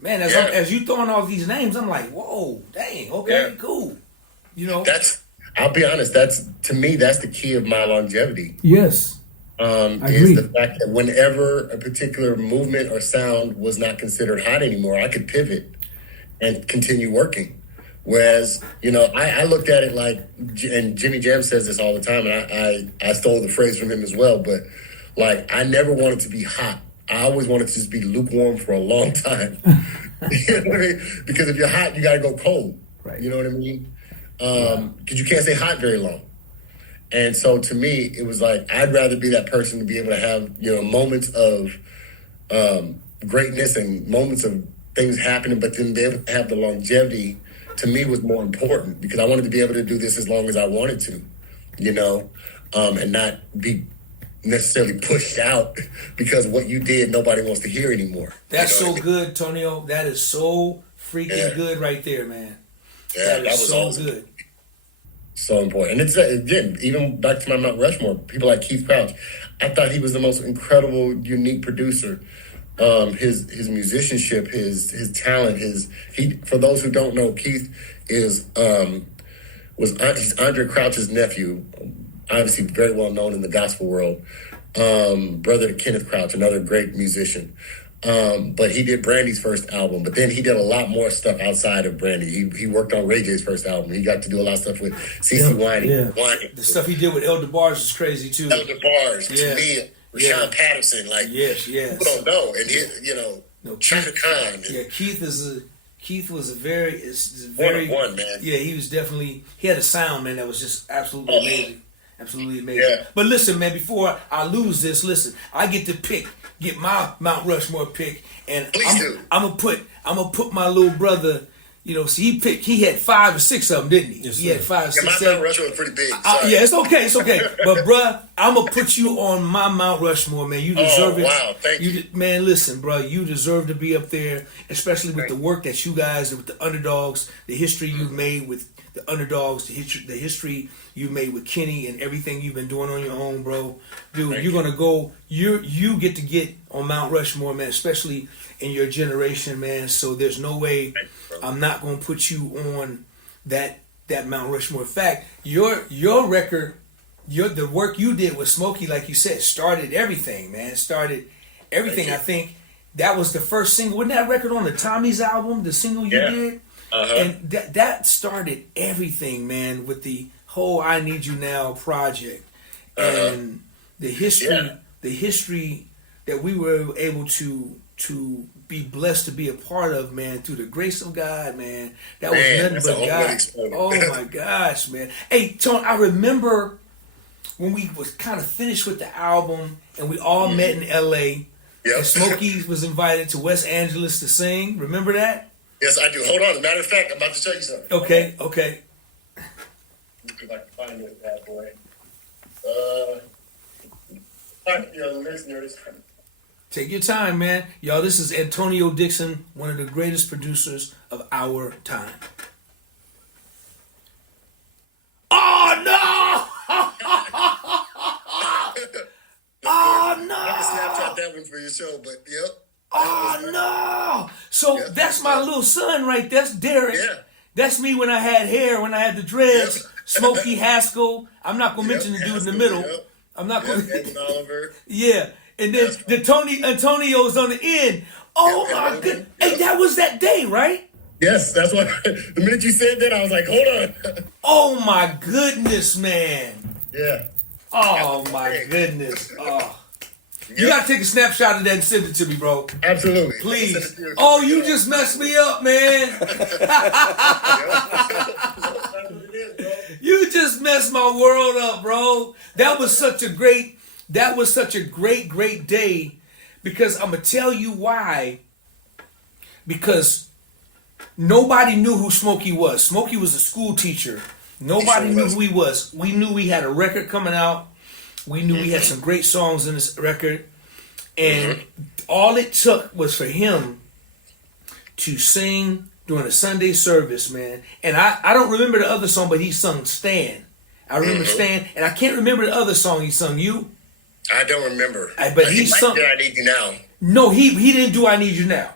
man, as you throwing all these names, I'm like, whoa, dang, okay, cool. I'll be honest, to me, that's the key of my longevity. Yes. Is the fact that whenever a particular movement or sound was not considered hot anymore, I could pivot and continue working. Whereas, I looked at it like, and Jimmy Jam says this all the time, and I stole the phrase from him as well, but like, I never wanted to be hot. I always wanted to just be lukewarm for a long time. You know what I mean? Because if you're hot, you got to go cold. Right. You know what I mean? Because you can't stay hot very long. And so to me, it was like, I'd rather be that person to be able to have, moments of greatness and moments of things happening, but then be able to have the longevity, to me, was more important, because I wanted to be able to do this as long as I wanted to, and not be necessarily pushed out because what you did, nobody wants to hear anymore. That's so good, Tonio. That is so freaking good right there, man. Yeah, that was so awesome. good. So important. And it's, again, even back to my Mount Rushmore, people like Keith Crouch, I thought he was the most incredible, unique producer. His musicianship, his talent, for those who don't know, Keith he's Andre Crouch's nephew, obviously very well known in the gospel world, brother to Kenneth Crouch, another great musician. But he did Brandy's first album, but then he did a lot more stuff outside of Brandy. He worked on Ray J's first album. He got to do a lot of stuff with CeCe Winans. The stuff he did with El DeBarge is crazy too. El DeBarge, Tamia, Rashawn Patterson, yes. people don't know. And Chaka Khan. Yeah, Keith was a very one, man. Yeah, he had a sound, man, that was just absolutely amazing. Absolutely amazing. Yeah. But listen, man, before I lose this, I get to get my Mount Rushmore pick, and I'm gonna put my little brother. He had 5 or 6 of them, didn't he? Yes, he had 5 or 6. My Mount Rushmore was pretty big. Yeah, it's okay. But bruh, I'm gonna put you on my Mount Rushmore, man. You deserve it. Wow, thank you. Man, listen, bruh, you deserve to be up there, especially with the work that you guys, with the underdogs, the history you've made with the underdogs, the history you made with Kenny, and everything you've been doing on your own, bro. Dude, Thank you're you. gonna go. You get to get on Mount Rushmore, man. Especially in your generation, man. So there's no way Thank you, bro. I'm not gonna put you on that Mount Rushmore. In fact, your record, the work you did with Smokey, like you said, started everything, man. Started everything. Thank you. I think that was the first single. Wasn't that record on the Tommy's album? The single you Yeah. did, Uh-huh. and that started everything, man. With the whole "I Need You Now" project and the history, Yeah. the history that we were able to be blessed to be a part of, man, through the grace of God, man. That was Man, nothing that's a but whole way to God. explain it. Oh my gosh, man. Hey, Tone, I remember when we was kind of finished with the album and we all met in LA Yep. and Smokey was invited to West Angeles to sing. Remember that? Yes, I do. Hold on. As a matter of fact, I'm about to show you something. Okay. Let me see if I can find this bad boy. Listeners. Take your time, man. Y'all, this is Antonio Dixon, one of the greatest producers of our time. Oh, no! Oh, no! I can Snapchat that one for your show, but yep. Oh, no! So Yeah. that's my little son right there. That's Derek. Yeah. That's me when I had hair, when I had the dreads. Yep. Smokey Haskell. I'm not going to mention the dude in the middle. Yep. I'm not going Yep. to. Edwin Oliver. Yeah. And then That's the Antonio's on the end. Oh, Yep, my yep, goodness. yep. Hey, that was that day, right? Yes, that's what. The minute you said that, I was like, hold on. Oh, my goodness, man. Yeah. Oh, my goodness. Oh. You got to take a snapshot of that and send it to me, bro. Absolutely. Please. I'll send it to you. Oh, you just messed me up, man. That's what it is, bro. You just messed my world up, bro. That was such a great day, because I'm going to tell you why. Because nobody knew who Smokey was. Smokey was a school teacher. Nobody He sure knew was. who he was. We knew we had a record coming out. We knew we had some great songs in this record. And all it took was for him to sing during a Sunday service, man. And I don't remember the other song, but he sung Stan. I remember Stan, and I can't remember the other song he sung. You? I don't remember. But he might sung. did I Need You Now. No, he didn't do "I Need You Now."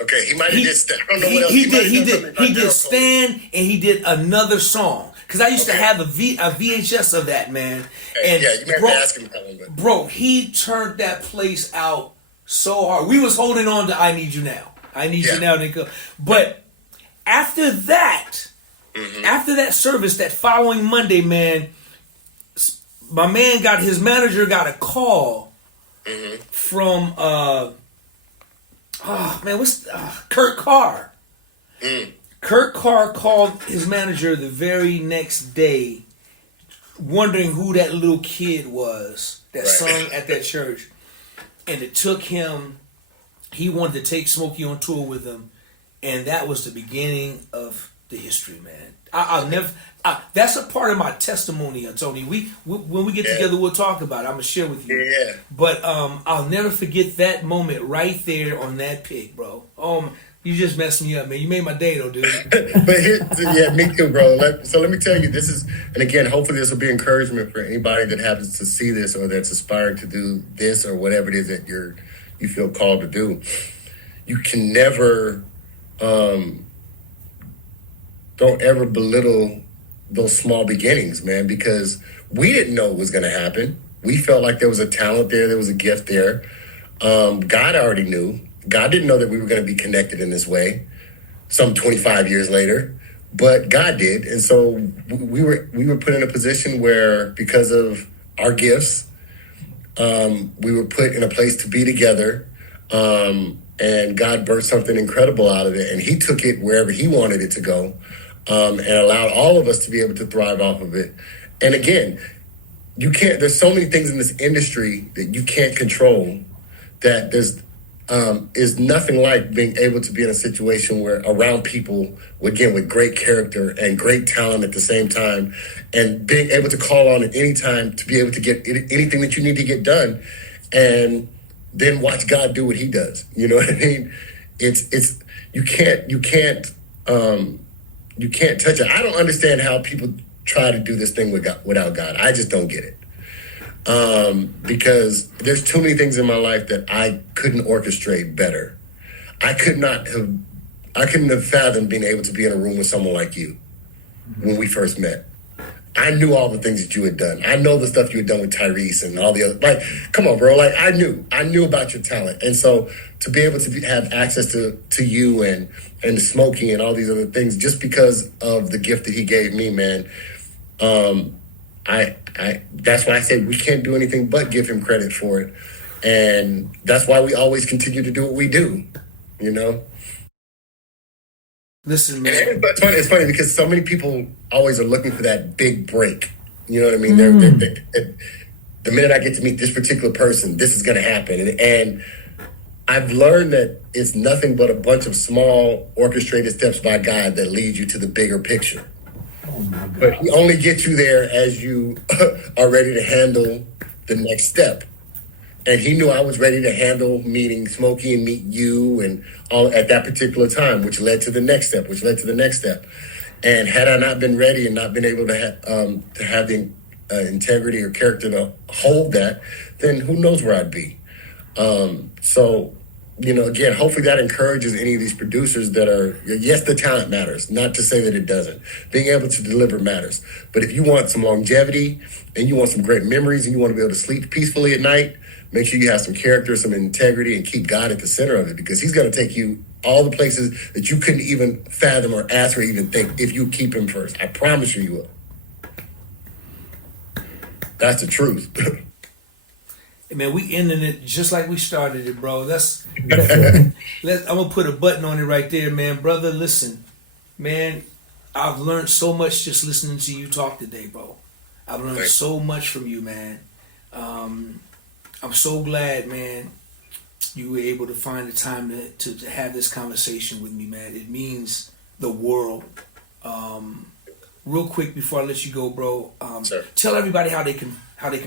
Okay, he might have He, did Stan. I don't know what else. he might have did done something he by did Daryl Stan, and he did another song. Because I used to Okay. have a VHS of that, man. Cole. And Yeah, you may have bro, to ask him that one, but bro, he turned that place out so hard. We was holding on to "I Need You Now." I Need You Yeah. Now, Nico. But after that, after that service, that following Monday, man, my man his manager got a call from Kurt Carr. Kurt Carr called his manager the very next day, wondering who that little kid was that Right. sung at that church. And it took him, he wanted to take Smokey on tour with him. And that was the beginning of the history, man. I'll never, that's a part of my testimony, Tony. When we get Yeah. together, we'll talk about it. I'm going to share with you. yeah. But I'll never forget that moment right there on that pic, bro. You just messed me up, man. You made my day, though, dude. But yeah, me too, bro. So let me tell you, this is, and again, hopefully this will be encouragement for anybody that happens to see this or that's aspiring to do this or whatever it is that you feel called to do. You can never, don't ever belittle those small beginnings, man, because we didn't know it was going to happen. We felt like there was a talent there was a gift there. God already knew. God didn't know that we were going to be connected in this way some 25 years later, but God did. And so we were put in a position where, because of our gifts, we were put in a place to be together, and God birthed something incredible out of it, and he took it wherever he wanted it to go, and allowed all of us to be able to thrive off of it. And again, there's so many things in this industry that you can't control, that is nothing like being able to be in a situation where around people, again, with great character and great talent at the same time, and being able to call on at any time to be able to get anything that you need to get done, and then watch God do what he does. You know what I mean? You can't you can't touch it. I don't understand how people try to do this thing without God. I just don't get it. Because there's too many things in my life that I couldn't orchestrate better. I couldn't have fathomed being able to be in a room with someone like you when we first met. I knew all the things that you had done. I know the stuff you had done with Tyrese and all the other, like, come on, bro. Like, I knew about your talent. And so to be able to have access to you and Smokey and all these other things, just because of the gift that he gave me, man, that's why I say we can't do anything but give him credit for it. And that's why we always continue to do what we do, you know? Listen, man. It's funny because so many people always are looking for that big break. You know what I mean? The minute I get to meet this particular person, this is going to happen. And I've learned that it's nothing but a bunch of small orchestrated steps by God that lead you to the bigger picture. Oh my God. But he only gets you there as you are ready to handle the next step. And he knew I was ready to handle meeting Smokey and meet you and all at that particular time, which led to the next step, And had I not been ready and not been able to have the integrity or character to hold that, then who knows where I'd be. So, you know, again, hopefully that encourages any of these producers that are, yes, the talent matters, not to say that it doesn't. Being able to deliver matters. But if you want some longevity and you want some great memories and you want to be able to sleep peacefully at night, make sure you have some character, some integrity, and keep God at the center of it, because he's going to take you all the places that you couldn't even fathom or ask or even think if you keep him first. I promise you, you will. That's the truth. Hey, man, we ending it just like we started it, bro. I'm going to put a button on it right there, man. Brother, listen, man, I've learned so much just listening to you talk today, bro. I've learned so much from you, man. I'm so glad, man, you were able to find the time to have this conversation with me, man. It means the world. Real quick before I let you go, bro, tell everybody how they can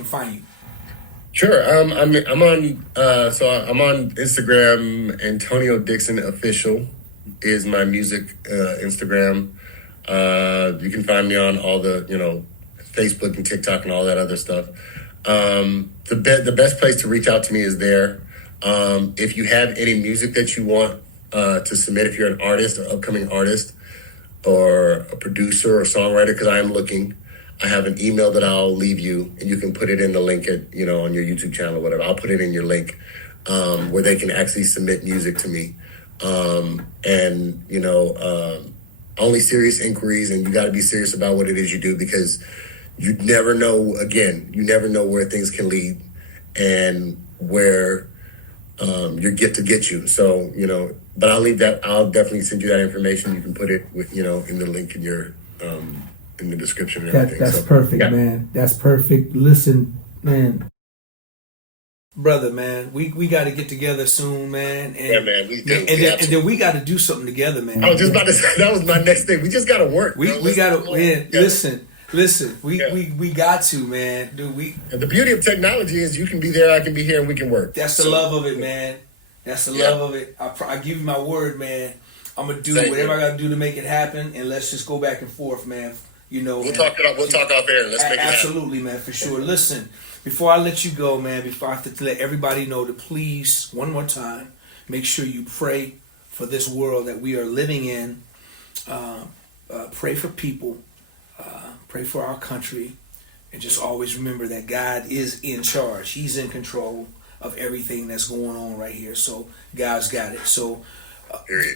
find you. Sure. I'm on Instagram. Antonio Dixon Official is my music Instagram. You can find me on all the, Facebook and TikTok and all that other stuff. The best place to reach out to me is there. If you have any music that you want to submit, if you're an artist or upcoming artist or a producer or songwriter, because I am looking, I have an email that I'll leave you, and you can put it in the link at, on your YouTube channel or whatever. I'll put it in your link where they can actually submit music to me. Only serious inquiries, and you got to be serious about what it is you do, because you never know where things can lead and where your gift to get you. So, but I'll leave that. I'll definitely send you that information. You can put it with, in the link in your, in the description and everything. That's perfect, man. That's perfect. Listen, man. Brother, man, we got to get together soon, man. And, yeah, man, we do. And then we got to do something together, man. I was just about to say, that was my next thing. We just got to work. We got to, man, listen, we got to, man. Dude, and the beauty of technology is you can be there, I can be here, and we can work. That's the love of it, man. That's the love of it. I give you my word, man. I'm going to do whatever I got to do to make it happen, and let's just go back and forth, man. We'll talk off air. Let's make it happen. Absolutely, man, for sure. Listen, before I let you go, man, before I have to let everybody know to please, one more time, make sure you pray for this world that we are living in. Pray for people. Pray for our country. And just always remember that God is in charge. He's in control of everything that's going on right here. So God's got it. So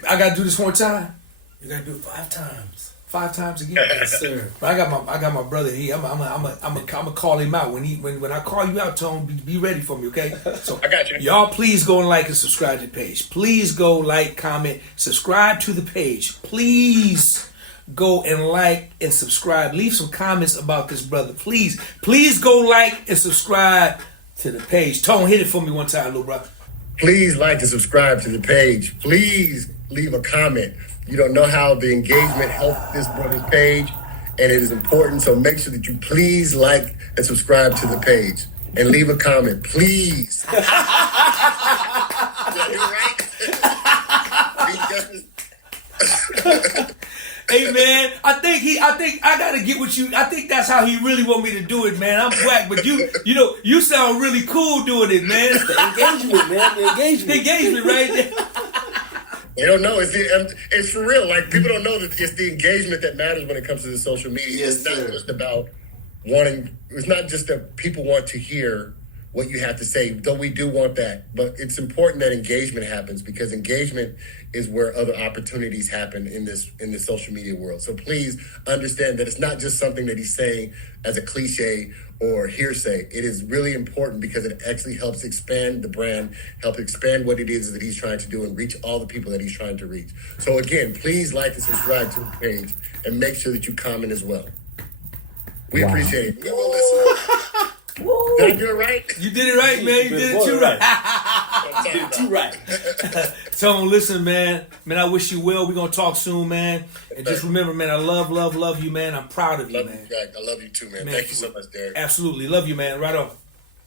I got to do this one more time. You got to do it 5 times. 5 times again. Yes, sir. But I got my brother here. I'm gonna call him out when I call you out. Tone, be ready for me, okay? So I got you. Y'all, please go and like and subscribe to the page. Please go like, comment, subscribe to the page. Please go and like and subscribe. Leave some comments about this brother. Please go like and subscribe to the page. Tone, hit it for me one time, little brother. Please like and subscribe to the page. Please leave a comment. You don't know how the engagement helped this brother's page, and it is important. So make sure that you please like and subscribe to the page and leave a comment, please. Did I do it right? Hey man, I think I gotta get with you. I think that's how he really want me to do it, man. I'm whack, but you sound really cool doing it, man. The engagement, man. The engagement. The engagement, right? They don't know. It's for real. Like, people don't know that it's the engagement that matters when it comes to the social media. Yes, it's not sir. just about wanting. It's not just that people want to hear what you have to say, though we do want that. But it's important that engagement happens, because engagement is where other opportunities happen in this social media world. So please understand that it's not just something that he's saying as a cliche or hearsay. It is really important because it actually helps expand the brand, help expand what it is that he's trying to do, and reach all the people that he's trying to reach. So again, please like and subscribe to the page, and make sure that you comment as well. We appreciate it. We will listen. Did I do it right? You did it right, man. You did it too right. You did it too right. Tone, listen, man. Man, I wish you well. We're gonna talk soon, man. And just remember, man, I love you, man. I'm proud of you, Love man. you, Jack. I love you too, man. Man, Thank you so much, Derek. Absolutely. Love you, man. Right on.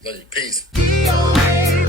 Love you. Peace. DOA.